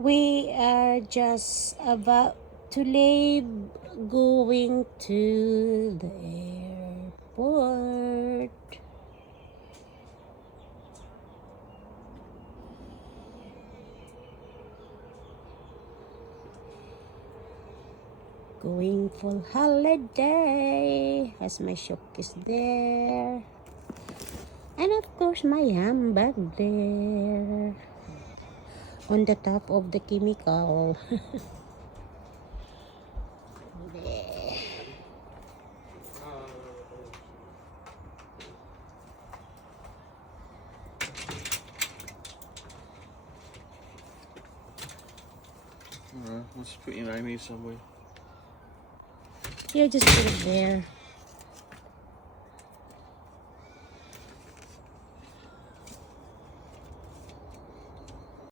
We are just about to leave, going to the airport. Going for holiday, as my showcase there, and of course my handbag there on the top of the chemical. There. Alright, let's put your name here somewhere. Yeah, just put it there.